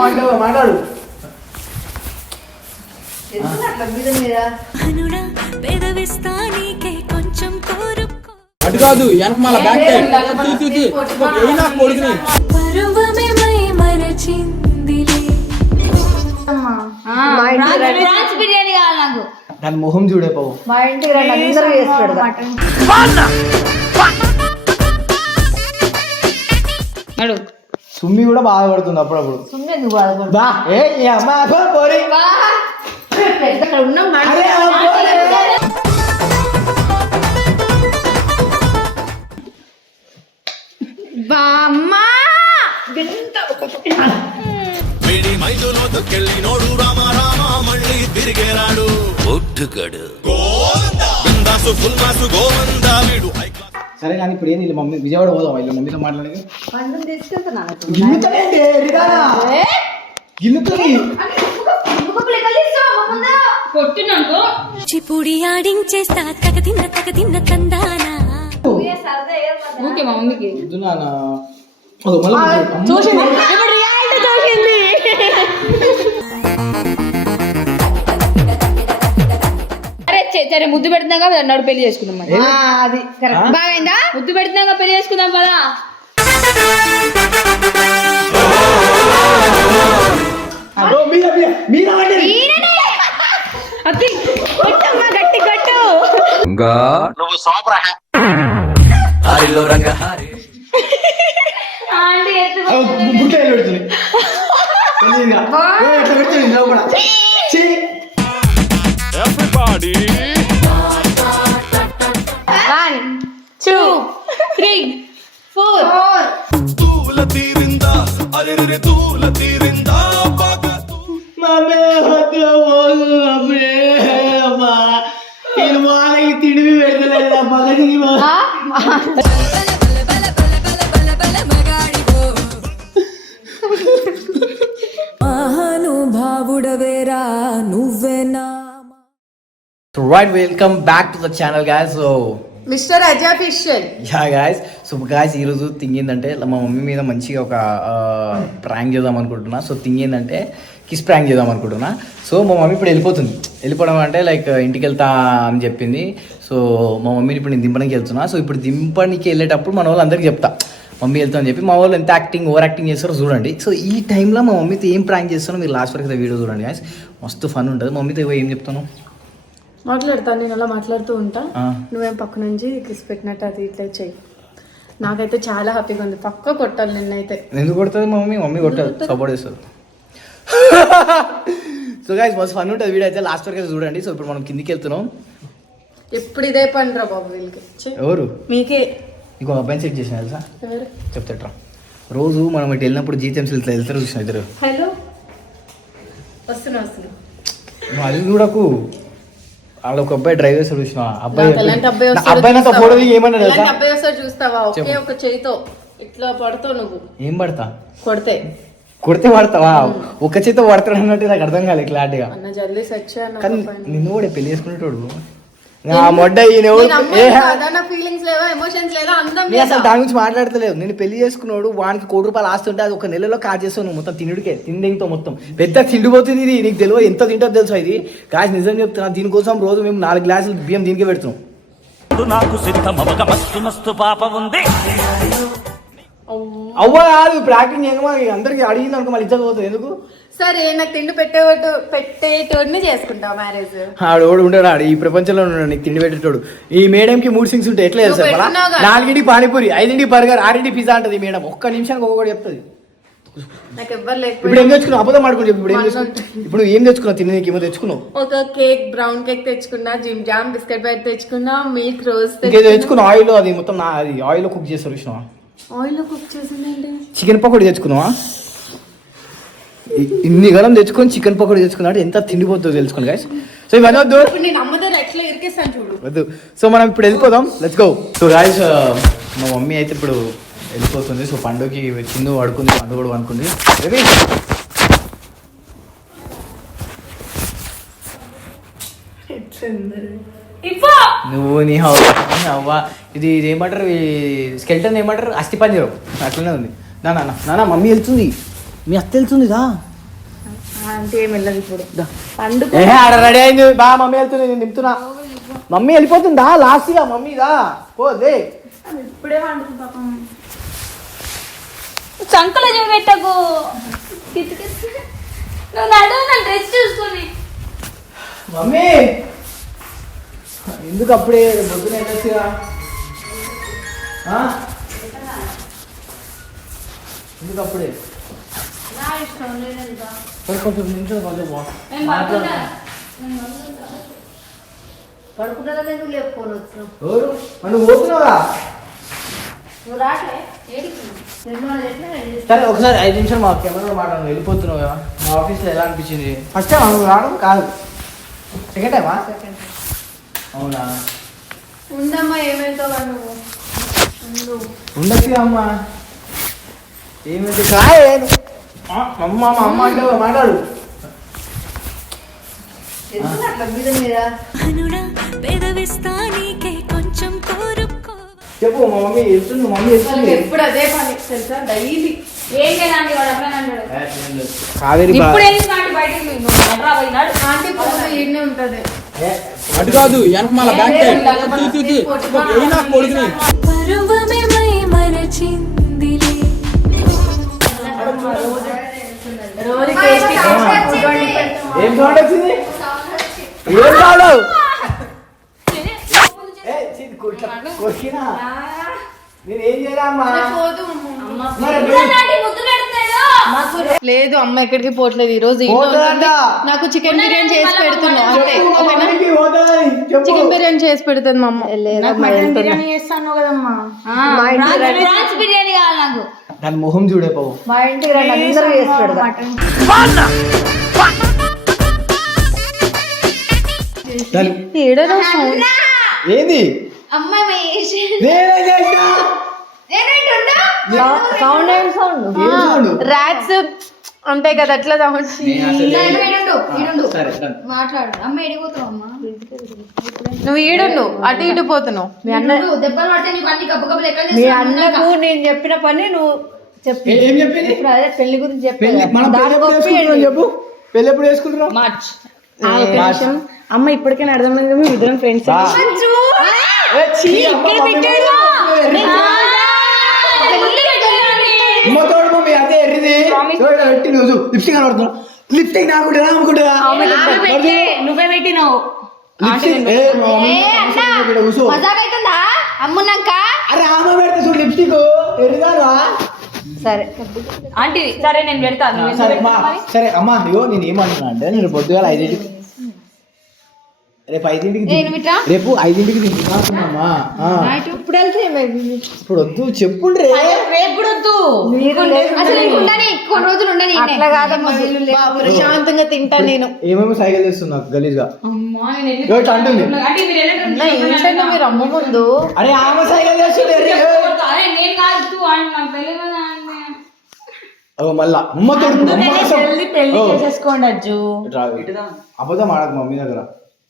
మాట్లాడు అటు కాదు వెనక మళ్ళీ బ్యాక్ కొడుకుని బిర్యానీ కావాలి నాకు. దాని మొహం చూడే పోవు. మా ఇంటికి రండి, అందరూ చేసి పెడతా. సుమ్మి కూడా బాధపడుతుంది అప్పుడప్పుడు. సుమ్మి ఎందుకు బాధపడతా? సరే కానీ ఇప్పుడు ఏంది మమ్మీ విజయవాడ పోదాం వీళ్ళ మమ్మీతో మాట్లాడి చిపుడి ఆడించేస్తా తగదిన్న తగదిన్న తందానా. ఓకే మా మమ్మీకి చూసింది. సరే ముద్దు పెడుతున్నాం కదా అన్నాడు పెళ్లి చేసుకుందాం. అది కరెక్ట్. బాగైందా? ముద్దు పెడుతున్నాగా పెళ్లి చేసుకుందాం పదా. గట్టి గట్టు Everybody. 1 2 3 4 తూల తీరిందా అరెరె తూల తీరిందా బాగా తిడివి పెడతలేదు మహానుభావుడవేరా నువ్వేనా. So right, welcome back to the channel guys. So mister Ajay official. yeah guys, so guys ఈరోజు థింగ్ ఏంటంటే మా మమ్మీ మీద మంచిగా ఒక ప్రాంక్ చేద్దాం అనుకుంటున్నా. సో థింగ్ ఏంటంటే కిస్ ప్రాంక్ చేద్దాం అనుకుంటున్నా. సో మా మమ్మీ ఇప్పుడు వెళ్ళిపోవడం అంటే లైక్ ఇంటికి వెళ్తా అని చెప్పింది. సో మా మమ్మీని ఇప్పుడు నేను దింపడానికి వెళ్తున్నా. సో ఇప్పుడు దింపడానికి వెళ్ళేటప్పుడు మన వాళ్ళు అందరికీ చెప్తా మమ్మీ వెళ్తా అని చెప్పి. మా వాళ్ళు ఎంత ఓవర్ యాక్టింగ్ చేస్తారో చూడండి. సో ఈ టైంలో మా మమ్మీతో ఏం ప్రాంక్ చేస్తానో మీరు లాస్ట్ వరకు వీడియో చూడండి guys, మస్తు ఫన్ ఉంటుంది. మమ్మీతో ఏం చెప్తాను మాట్లాడతాను, నేను అలా మాట్లాడుతూ ఉంటా, నువ్వేం పక్క నుంచి కిస్ పెట్టినట్టు అది ఇట్లా చెయ్యి. నాకైతే చాలా హ్యాపీగా ఉంది. పక్క కొట్టాలి నిన్నైతే. ఎందుకు కొడుతుంది మమ్మీ కొట్టదు, సపోర్ట్ చేస్తుంది. సో గైస్ మస్తు ఫన్ ఉంటుంది వీడియో అయితే లాస్ట్ వరకు అయితే చూడండి. సో ఇప్పుడు మనం కిందికి వెళ్తున్నాం. ఎప్పుడు ఇదే పని రా బాబు వీళ్ళకి. ఎవరు? మీకే. ఇంకో అబ్బాయిని చెక్ చేసిన తెలుసా, చెప్తాట్రా. రోజు మనం ఇటు వెళ్ళినప్పుడు జీతెంసీ వెళ్తారు చూసిన ఇద్దరు. హలో వస్తున్నా. నువ్వు అది చూడకు, వాళ్ళు ఒక అబ్బాయి డ్రైవ్ చేస్తాడు చూసిన అబ్బాయి ఫోటో ఏమన్నా అబ్బాయి వస్తాడు చూస్తావా? ఒకే ఒక చేయితో ఇట్లా పడతావు నువ్వు. ఏం పడతా? కొడితే పడతావా? ఒక చేతితో పడతాడు అన్నట్టు నాకు అర్థం కాలేదు క్లారిటీగా. జల్దీ సెట్ కానీ నిన్ను కూడా పెళ్లి చేసుకునేటోడు అసలు దాని గురించి మాట్లాడతలేదు. నేను పెళ్లి చేసుకున్నాడు, వానికి ₹1 కోటి ఆస్తుంటే అది ఒక నెలలో కాజ్ చేస్తావు నువ్వు మొత్తం తిండికే తిండితో మొత్తం పెద్ద తిండిపోతుంది. ఇది నీకు తెలియదు, ఎంత తింటుందో తెలుసా ఇది. కాజ్ నిజం చెప్తున్నా, దీనికోసం రోజు మేము 4 గ్లాసులు బియ్యం దీనికే పెడుతున్నాం. అవ్వ కాదు ప్రాక్టీస్ అందరికి అడిగింది అనుకో మళ్ళీ ఇద్దరు పోతుంది. ఎందుకు? సరే నాకు తిండి పెట్టేటోడిని చేసుకుంటావు మ్యారేజ్. ఆడు ఉండడు, ఈ ప్రపంచంలో ఉన్నాడు నీకు తిండి పెట్టేటోడు. ఈ మేడంకి 3 సింగ్స్ ఉంటాయి, ఎట్లా చేస్తారు? 4ంటికి పానీపూరి, 5ంటికి బర్గర్, 6ంటికి పిజ్జా అంటది మేడం. ఒక్క నిమిషానికి ఒక్కొక్కటి చెప్తుంది. నాకు ఎవ్వరు లేకపోతే ఇప్పుడు ఏం తెచ్చుకున్నావు? అబద్ధం ఆడుకుని చెప్పి ఇప్పుడు ఏం తెచ్చుకున్నావు? తినేకి ఏమో తెచ్చుకున్నావు. ఒక కేక్, బ్రౌన్ కేక్ తెచ్చుకున్నా, జిమ్ జామ్ బిస్కెట్ బ్యాట్ తెచ్చుకున్నా, మిల్క్ రోజ్ తెచ్చుకున్నా. ఆయిల్ అది మొత్తం అది ఆయిల్ కుక్ చేస్తారు చూసినావా? ఆయిల్ కుక్ చేసిందండి. చికెన్ పకోడీ తెచ్చుకున్నావా? ఇన్ని గలం తెచ్చుకొని చికెన్ పకోడీ తెచ్చుకున్నాడు. ఎంత తిండిపోతుందో తెలుసుకోండి గైస్. సో ఇవన్నీ వద్దు, వద్దు. సో మనం ఇప్పుడు వెళ్ళిపోదాం, లెట్స్ గో. సో గైస్ మా మమ్మీ అయితే ఇప్పుడు వెళ్ళిపోతుంది. సో పండుగకి చిన్ను పడుకుంది, పండుగ కూడా పడుకుంది. నువ్వు నీ అవ్వ ఇది ఏమంటారు, ఈ స్కెల్టన్ ఏమంటారు, అస్థి పంజరం అట్లనే ఉంది. నాన్న మమ్మీ వెళ్తుంది. మీ అత్త తెలుస్తుందిగా అంటే ఏం వెళ్ళదు ఇప్పుడు పండుగ ఆడ రెడీ అయింది బా మమ్మీ వెళ్తుంది నేను నింపుతున్నా మమ్మీ వెళ్ళిపోతుందా లాస్ట్గా మమ్మీదా పోదే ఇప్పుడే పండుగ పాపం. చంకలో చూపెట్టకు నువ్వు నడువు నా డ్రెస్ చూసుకొని. మమ్మీ ఎందుకు అప్పుడే పొద్దున వెళ్ళొచ్చుగా ఎందుకు అప్పుడే కొంచెం నిమిషం కొంచెం పడుకుంటారా ఎందుకు లేకపోను వచ్చినావు ఎవరు నువ్వు పోతున్నావుగా నువ్వు రాట్లే ఏడికి సరే ఒకసారి 5 నిమిషాలు మా కెమెరా మాట్లాడు వెళ్ళిపోతున్నావు కదా మా ఆఫీస్లో ఎలా అనిపించింది ఫస్ట్ టైం నువ్వు రావడం కాదు సెకండ్ టైమా అవునా ఉందమ్మా ఏమైతావా నువ్వు ఉండొచ్చు అమ్మా ఏమైతే కాయే అమ్మ మా అమ్మ అంటే మాట్లాడు ఎందుకు అట్లా మీద మీద అనుడా పెదవిస్తా నీకే కొంచెం కోరుకో చెప్పు మా మమ్మీ వెళ్తుంది మమ్మీ వెళ్తుంది ఎప్పుడు అదే పని తెలుసా డైలీ ఏం లేదండి వాడు అట్లా అన్నాడు. కావేరి ఇప్పుడు ఏంటి నాటి బయటకు నువ్వు నడరా పోయినాడు. ఆంటీ పూజ ఈడనే ఉంటది అటు కాదు వెనక మళ్ళీ బ్యాక్ నా కొడుకుని పరువమే మై మరచిందిలే రోజుకి ఏం సౌండ్ వచ్చింది ఏం సౌండ్ కొరికినా నేను ఏం చేయాలా అమ్మా మరి నాటి ముద్దు పెడుతున్నాడు. లేదు అమ్మ ఎక్కడికి పోవట్లేదు ఈ రోజు ఈడనే ఉంటుంది. నాకు చికెన్ బిర్యానీ చేసి పెడుతున్నా అంతే ఓకేనా చికెన్ బిర్యానీ చేసి పెడుతుంది మా అమ్మ బిర్యానీ చేస్తాను కదమ్మా ప్రాన్స్ బిర్యానీ కావాలి నాకు. దాని మొహం చూడే పావు మా ఇంటికి రండి అందరూ చేసి పెడతా ఏడనో సౌండ్ ఏంది అమ్మాయి నేనే చేసినా సౌండ్ ఏం సౌండ్ ఏం సౌండ్ రాట్స్ ఉంటాయి కదా అట్లా సౌండ్ సరే done. మాట్లాడు. అమ్మ ఎడిపోతావు అమ్మా. నువ్వు ఈడుండు అటు ఇటు పోతున్నావు మీ అన్న దెబ్బలు పడితే నీకు అన్ని గబ్బు గబ్బులు ఎక్కడ మీ అన్నకు నేను చెప్పిన పని నువ్వు చెప్పి ఏం చెప్పింది ఇప్పుడు అదే పెళ్లి గురించి పెళ్లి చెప్పి మనం పెళ్లి ఎప్పుడు చేసుకుంటున్నాం చెప్పు పెళ్లి ఎప్పుడు చేసుకుంటున్నాం మార్చ్. అమ్మ ఇప్పటికైనా అర్థమైంది మీ ఇద్దరం ఫ్రెండ్స్ తోడు మమ్మీ అదే ఎర్రిది పెట్టి నువ్వు లిప్స్టిక్ కనబడుతున్నావు లిప్స్టిక్ నాకు అనుకుంటా నువ్వే పెట్టినావు. కూర్చో మజాక్ అవుతుందా అమ్మున్నాక? అరే ఆమె పెడితే చూడు లిప్స్టిక్ ఎర్రిదారా సరే ఆంటీ సరే నేను పెడతాను. సరే అమ్మా సరే అమ్మా ఇగో నేను ఏమంటున్నా అంటే నేను పొద్దుగాల 5ంటికి రేపు 5ంటికి రేపు 5ంటికి తింటున్నామా ఇప్పుడు వెళ్తే ఇప్పుడు వద్దు చెప్పుండ్రే రేపు కూడా వద్దు. అసలు కొన్ని రోజులు ఉండని. అట్లా కాదమ్మా ప్రశాంతంగా తింటా నేను ఏమేమో సైకిల్ చేస్తున్నా గలీజ్గా అమ్మా నేను ఇట్లా అంటుంది అంటే మీరు వెళ్ళండి. ఏంటంటే మీరు అమ్మ ముందు అరే ఆమె సైకిల్ చేస్తుంది అరే నేను కాదు నాకు పెళ్ళి కదా అంటే. మళ్ళా అమ్మ తోడు పెళ్లి చేసేసుకోండి అజ్జు అబద్ధం ఆడకు మమ్మీ దగ్గర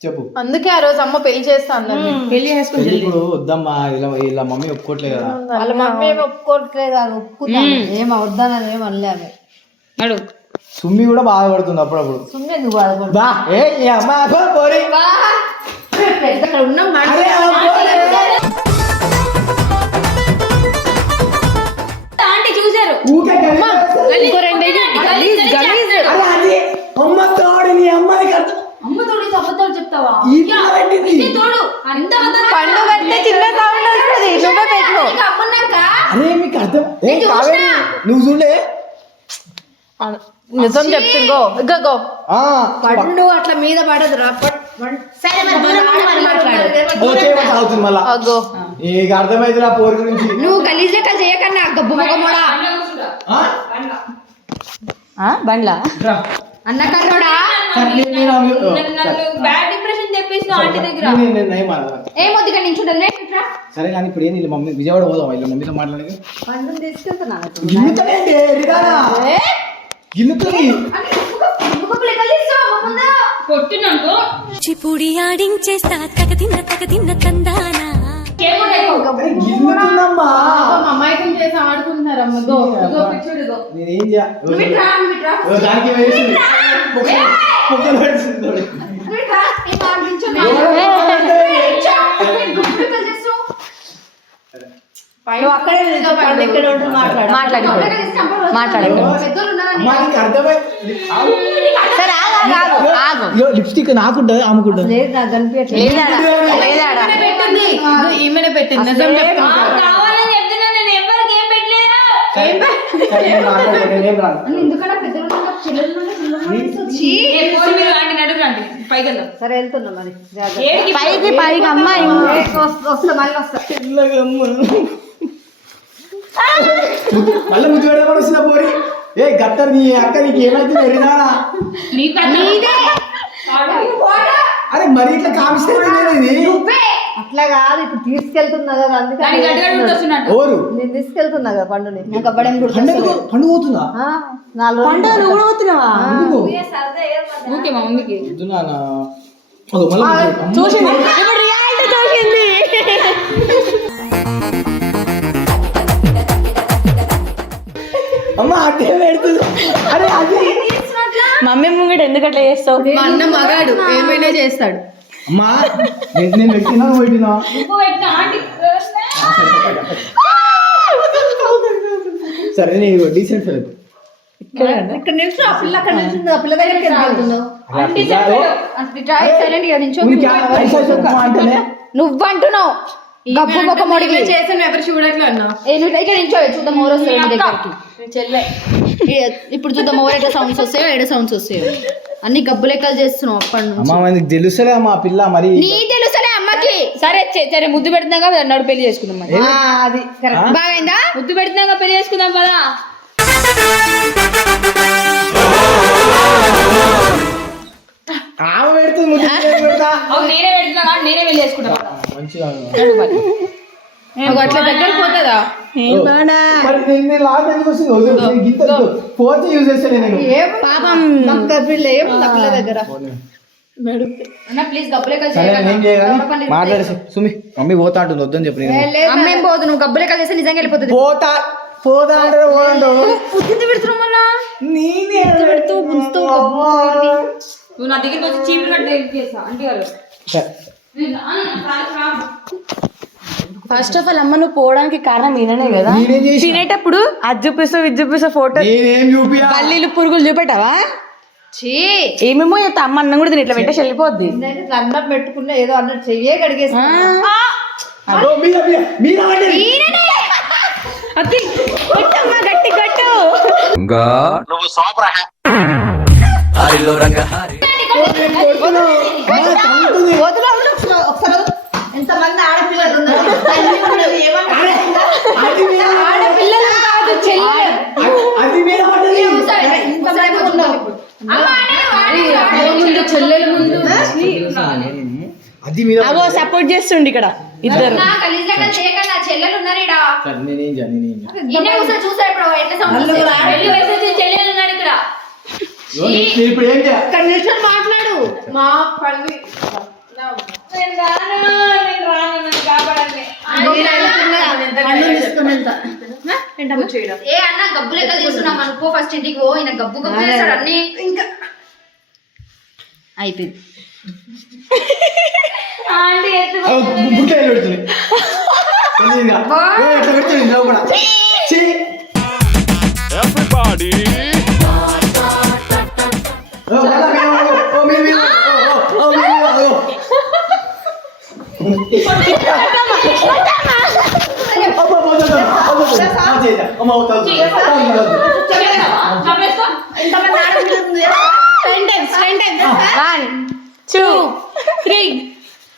చెప్పు అందుకే ఆ రోజు అమ్మ పెళ్లి చేస్తా అన్నది పెళ్లి చేసుకుని పెళ్లి ఇప్పుడు వద్దమ్మా ఇలా ఇలా మమ్మీ ఒప్పుకోవట్లేదు కదా వాళ్ళ మమ్మీ ఏమి ఒప్పుకోవట్లేదు అది ఒప్పుకుంటాను ఏం వద్దానని ఏం అనలేదు నడు. సుమ్మి కూడా బాధపడుతుంది అప్పుడప్పుడు సుమ్మే నువ్వు బాధపడు బా ఏ ఈ అమ్మ అబ్బా పోరి. అక్కడ ఉన్నాం అరే ఆ పోరి. ఆంటీ చూసారు. ఊకే గలీజ్. ఇంకో రెండేళ్ళు గలీజ్ గలీజ్ అరే అది అమ్మ తోడు నీ అమ్మాయికి అర్థం అమ్మ తోడు అబద్ధాలు చెప్తావా? ఈ పిల్ల పెట్టింది. తోడు అంత పండు పెడితే చిన్న సౌండ్ వస్తుంది నువ్వే పెట్టు అమ్మున్నాక అరే మీకు అర్థం ఏ కావేరి నువ్వు చూడలే నిజం చెప్తుంగో గో ఆ పండు అట్లా మీద పడదు రా అవుతుంది మళ్ళా అగో నీకు అర్థమైంది నా పోరు గురించి నువ్వు గలీజ్ లెక్క చేయకన్నా గబ్బు మొగమోడా బండ్లా రా. అన్నకన్నోడా. సరే, నేను బ్యాడ్ డిప్రెషన్ తెప్పించిన ఆంటీ దగ్గర. నయం మాట్లాడను. ఏమొద్దు ఇక్కడ నించుంటాను. సరే కానీ ఇప్పుడు ఏంది వీళ్ళ మమ్మీ విజయవాడ పోదాం వీళ్ళ మమ్మీతో మాట్లాడేది పండుని తీసుకెళ్తున్నాను గిన్నుతానేంటి ఎరిగానా గిన్నుతుంది కొట్టినాను చిపుడి ఆడించేస్తా తగదిన్న తందానా గిల్లుతుందమ్మా. అమ్మాయికం చేసి ఆడుకుంటున్నారు అమ్మ పిచ్చుడుగో నేనేం దానికి వేసింది పొక్కలు పడుతుంది చూడు. అక్కడే ఇక్కడ ఉంటూ మాట్లాడు అమ్మా, నీకు అర్థమైంది. ఇగో లిప్స్టిక్ నాకుంటది ఆమెకుంటది. లేదు నాకు కనిపించట్లేదు ఈమెనే పెట్టింది నిజం చెప్తున్నా. కావాలని చెప్తున్నా నేను ఎవరికి ఏం పెట్టలేదు. సరే, నేను మాట్లాడను, నేనేం రాను. ఎందుకన్నా పెద్దలు చిల్లలు ఏ పోయి మీరు ఆంటీ నడురు రండి పైకి వెళ్దాం. సరే వెళ్తున్నా మరి ఏడికి పైకి అమ్మాయి వస్తా మళ్ళీ వస్తా మళ్ళీ ముద్దు పెడతాడు వస్తున్నా పోరి. ఏ గత్తర్ నీ అక్క నీకు ఏమైతే ఎరినారా? నీకు నీదే అరే మరి ఇట్లా కామిస్తే ఇది అట్లా కాదు ఇప్పుడు తీసుకెళ్తున్నా కదా దాని అందుకని గడ్డగడ్డ వస్తున్నట్టు. ఓరు నేను తీసుకెళ్తున్నా కదా పండుని నాకు అవ్వడం పండుగ పోతుందా? 4 రోజులు ఊకే మా మమ్మీకి చూసింది ఇప్పుడు రియాలిటీ చూసింది. అమ్మ అదే పెడుతుంది. అరే అది మమ్మీ ముంగట ఎందుకు అట్లా చేస్తావు? మా అన్న మగాడు ఏమైనా చేస్తాడు. అమ్మా నేను పెట్టినా పెట్టినా ఉప్పు పెట్టిన ఆంటీ సరే నేను డీసెంట్ ఫెలో. ఇక్కడ నిల్చో ఆ పిల్ల అక్కడ నిల్చుంది ఆ పిల్ల దగ్గరికి వెళ్తున్నావు నువ్వంటున్నావు గబ్బు ఒక మొడిగి చేసాను ఎవరు చూడట్లే అన్న. ఇక్కడ నిల్చో చూద్దాం మోర్ వస్తాయి ఇప్పుడు చూద్దాం మోర్ ఎట్లా సౌండ్స్ వస్తాయో ఎడ సౌండ్స్ వస్తాయో అన్ని గబ్బు లెక్కలు చేస్తున్నావు అప్పటి నుంచి. అమ్మా మనకి తెలుసలే అమ్మా పిల్ల మరి నీ తెలుసలే అమ్మకి సరే సరే ముద్దు పెడుతున్నాగా నడు పెళ్లి చేసుకుందాం మరి. అది కరెక్ట్ బాగైందా ముద్దు పెడుతున్నాగా పెళ్లి చేసుకుందాం పదా. ఆమె పెడుతుంది ముద్దు నేను పెడతా. అవును నేనే పెడుతున్నా కాబట్టి నేనే పెళ్లి చేసుకుంటాం పదా. మంచిగా అట్లా దగ్గర పోతుందా? మరి నేను లాస్ట్ ఎందుకు వస్తుంది? నేను గింత ఫోన్ యూజ్ చేస్తాను నేను. పాపం పిల్ల ఏముంది ఆ పిల్ల దగ్గర అన్న ప్లీజ్ గబ్బులెక్కలు సరే నేను చేయగానే మాట్లాడేసి సుమి మమ్మీ పోతా అంటుంది వద్దని చెప్పి నేను అమ్మేం పోదు నువ్వు గబ్బులెక్కలు చేస్తే నిజంగా వెళ్ళిపోతుంది పోతా పోతా అంటే పోదంటావు. పుట్టింది పెడుతున్నావు మళ్ళా నేనే పెడుతూ ముంచుతూ నువ్వు నా దగ్గరికి వచ్చి చీపులు కట్టి చేస్తా ఆంటీ గారు. ఫస్ట్ ఆఫ్ ఆల్ అమ్మ నువ్వు పోవడానికి కారణం ఈయననే కదా. నేనేం చేసిన? తినేటప్పుడు అది చూపిస్తావు ఇది చూపిస్తావు ఫోటో నేనేం చూపియా? పల్లీలు పురుగులు చూపెట్టావా? చీ ఏమేమో అమ్మ అన్నం కూడా తిని ఇట్లా పెట్టేసి వెళ్ళిపోద్ది. ఇట్లా అన్నం పెట్టుకున్నా ఏదో అన్నట్టు చెయ్యే కడిగేసి అదో మీరా అంటే గట్టి గట్టు ఎంతమంది ఆడపిల్లలు ఉన్నారు ఆడపిల్లలు కాదు చెల్లెలు. అది మీరా పడ్డది. ఇంతమంది ఉన్నారు ముందు చెల్లెలు ముందు అది మీరా అవో సపోర్ట్ చేస్తుండి ఇక్కడ ఇద్దరు. చెల్లెలు ఉన్నారు ఈడ సరే నేనేం చేయాలి నేనేం చేయాలి ఇన్నే కూర్చొని చూసా ఇప్పుడు ఎట్లా సౌండ్ పెళ్లి వయసు వచ్చి చెల్లెలు ఉన్నాడు ఇక్కడ. నేను ఇప్పుడు ఏం చేయాలి? ఇక్కడ నిల్చొని మాట్లాడు మా పల్లి నేను రాను నన్ను కాపాడండి. ఏ అన్న గబ్బు లెక్క తీసుకున్నాం అనుకో ఫస్ట్ ఇంటికి పో ఈయన గబ్బు గబ్బు చేస్తాడు అన్ని ఇంకా అయిపోయింది ఆంటీ ఎత్తు బుట్టలు పెడుతుంది తెలియదుగా. ఎట్లా పెడుతుంది నువ్వు కూడా ఛీ. Everybody మళ్ళా మీరు, మీరు, మీరు. అబ్బా, పోతుంది. అమ్మ అవుతుంది. చంపేస్తా. ఇంతమంది ఆడపిల్లలు ఉంది 10 times 1 2 3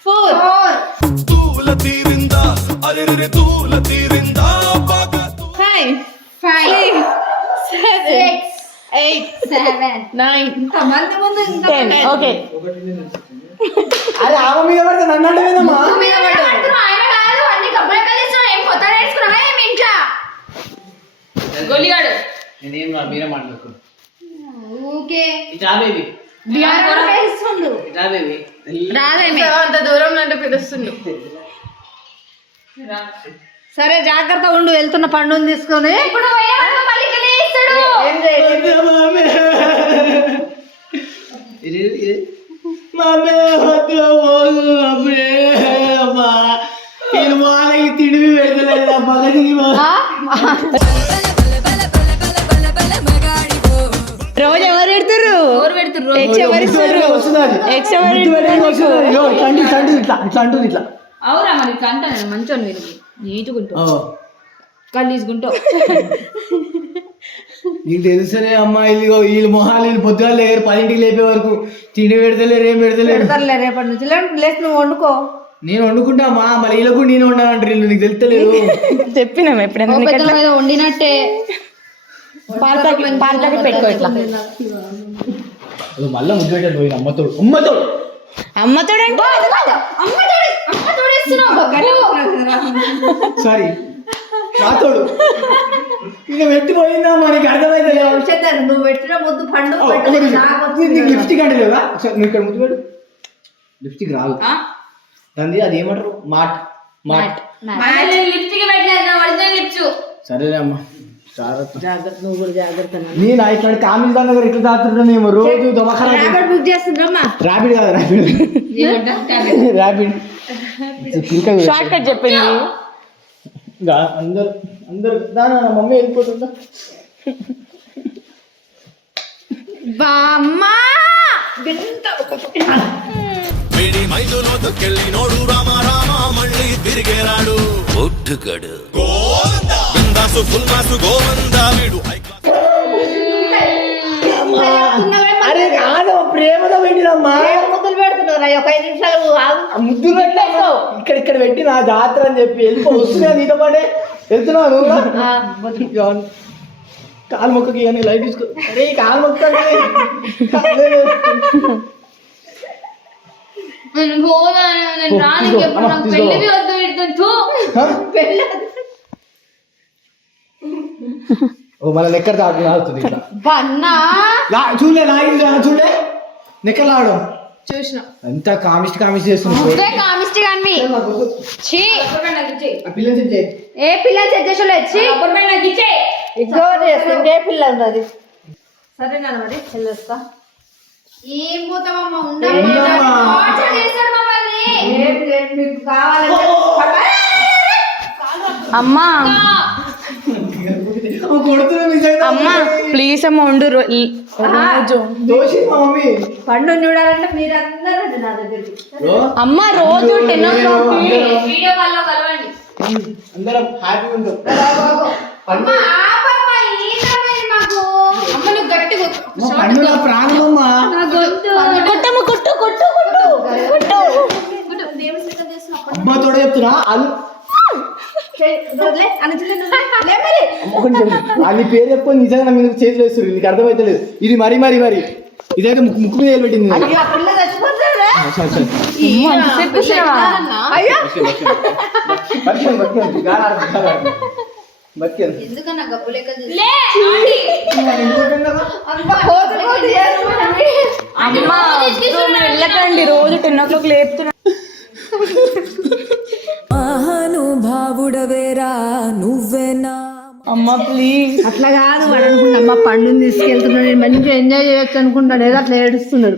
4 తూల తీరిందా అరెరె తూల తీరిందా బాగా 5 6 7 8 7 9 ఇంతమంది ముందు 10 ఓకే. అరే ఆమె మీద పడితే నన్ను అంటేదమ్మా. గొల్లిగాడు నేనేం మీరే మాట్లాడుకో. ఊకే బేబీ ఇస్తుండు బేబీ రాదేమి అంత దూరం నుండి పిలుస్తుండు. సరే జాగ్రత్త ఉండు, వెళ్తున్న పండుని తీసుకొని. ఇప్పుడు పోయామనుకో మళ్ళీ ఇట్లనే చేస్తాడు. ఏం చేయాలి? తిడివి పెడతలేదు రోజు ఎవరు పెడతారు? ఎక్స్ ఎవరు ఇస్తారు? ఎక్స్ ఎవరు ఇట్లా అవురా మరి ఇట్లా అంటాను మంచోని మీరు నీట్గా ఉంటావు గలీజ్గుంటావు. నీకు తెలుసనే అమ్మాయిలు వీళ్ళు మొహాలు వీళ్ళు పొద్దుగా లేరు 10ంటికి లేపే వరకు తిండి పెడతలేరు ఏం పెడతలేరు. పెడతారులే రేపటి నుంచి. లేచి నువ్వు వండుకో. నేను వండుకుంటా అమ్మా, మరి వీళ్ళకు నేను వండాలంటారు వీళ్ళు, నీకు తెలుస్తలేదు. చెప్పినాం ఎప్పుడైనా మీద వండినట్టే పాలకి పెట్టుకో ఇట్లా. మళ్ళా ముద్దు పెట్టాడు పోయిన అమ్మతోడు సారీ నాతోడు ఇక పెట్టిపోయిందా మనకి అర్థమైతే. నువ్వు పెట్టిన ముద్దు పండు లిప్స్టిక్ అంటే లేదా? నువ్వు ఇక్కడ ముద్దు పెట్టు. లిప్స్టిక్ రాదు దాన్ని, అది ఏమంటారు? మాట్ లిప్స్టిక్ పెట్టలేదు ఒరిజినల్ లిప్స్. సరేలే అమ్మా, జాగ్రత్త. నువ్వు కూడా జాగ్రత్త. నేను ఇట్లాంటి కామిల్ దాని దగ్గర ఇట్లా దాచుంటానేమో రోజు దమఖరా. బుక్ చేస్తుండ్రమ్మా. ర్యాపిడ్ కాదు, ర్యాపిడ్ షార్ట్ కట్ చెప్పింది. అందరు అందరు దాని మమ్మీ వెళ్ళిపోతుందా? బామ్మా వేడి మైదులో దొక్కెళ్ళి నోడు రామ రామ మళ్ళీ తిరిగేరాడు ఒట్టుగడు బిందాసు ఫుల్ మాసు గోవందా వీడు. అరే కాదు, ప్రేమతో పెట్టినమ్మా. ముద్దులు పెడుతున్నారు. 5 నిమిషాలు ముద్దులు పెట్టావు ఇక్కడ ఇక్కడ పెట్టి నా జాతర అని చెప్పి వెళ్ళిపో. వస్తున్నా నీతో పాటే వెళ్తున్నావు నువ్వు. కాలు మొక్కకి కానీ లైట్ తీసుకో. అరే కాలు మొక్క పెళ్లి వద్దు ఇడుతూ మన నెక్కర్ ఆడుతుంది ఇట్లా. బన్నా చూడలే లాగింది చూడే నెక్కర్ లాగడం చూసిన. ఎంత కామిస్ట్ చేస్తుంది. కామిస్ట్ కానీ పిల్లలు ఏ పిల్లలు చేసేసి ఇగ్నోర్ చేస్తుంది. ఏ పిల్ల ఉన్నది? సరేనా మరి వెళ్ళొస్తా. ఏం పోతామమ్మా, మీకు కావాలంటే అమ్మా అమ్మా ప్లీజ్ అమ్మ ఉండు. రోజు పండు చూడాలంటే మీరందరూ నా దగ్గరికి. అమ్మ రోజు 10 o'clock వీడియో కాల్ లో కలవండి. అందరం హ్యాపీగా ఉంటాం. ప్రాణమమ్మా అమ్మతోడే చెప్తున్నా. అది పేరు చెప్పుకొని నిజంగా నా మీద చేతులు వేస్తారు. నీకు అర్థమైతలేదు. ఇది మరి ఇదైతే ముక్కు మీద పెట్టింది. ఎందుకన్నా గబ్బు లెక్క వెళ్ళకండి. రోజు 10 o'clock లేపుతున్నా. మహానుభావుడవేరా నువ్వేనా. అమ్మా ప్లీజ్. అట్లా కాదు వాడు అనుకుంటా అమ్మ పండుని తీసుకెళ్తున్నాడు, నేను మంచిగా ఎంజాయ్ చేయొచ్చు అనుకుంటాడు. ఏదో అట్లా ఏడుస్తున్నాడు.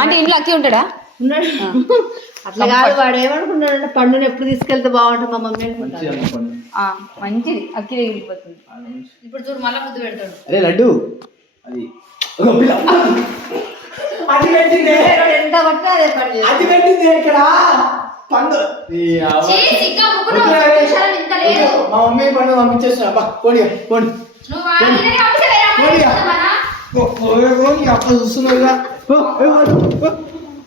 అంటే ఇంట్లో అక్కి ఉంటాడా? అట్లా కాదు వాడు ఏమనుకుంటాడు అంటే పండుని ఎప్పుడు తీసుకెళ్తే బాగుంటుంది మా మమ్మీ అనుకుంటాడు. మంచిది, అక్కి వెళ్ళిపోతుంది. ఇప్పుడు చూడు మళ్ళీ ముద్దు పెడతాడు. అరే లడ్డు అది ఎంత పట్టినా అదే పని చేస్తాడు. అది పెట్టింది ఇక్కడ పండు. మా మమ్మీ పండు పంపించేస్తున్నా. పోనీ అప్ప చూస్తున్నావుగా.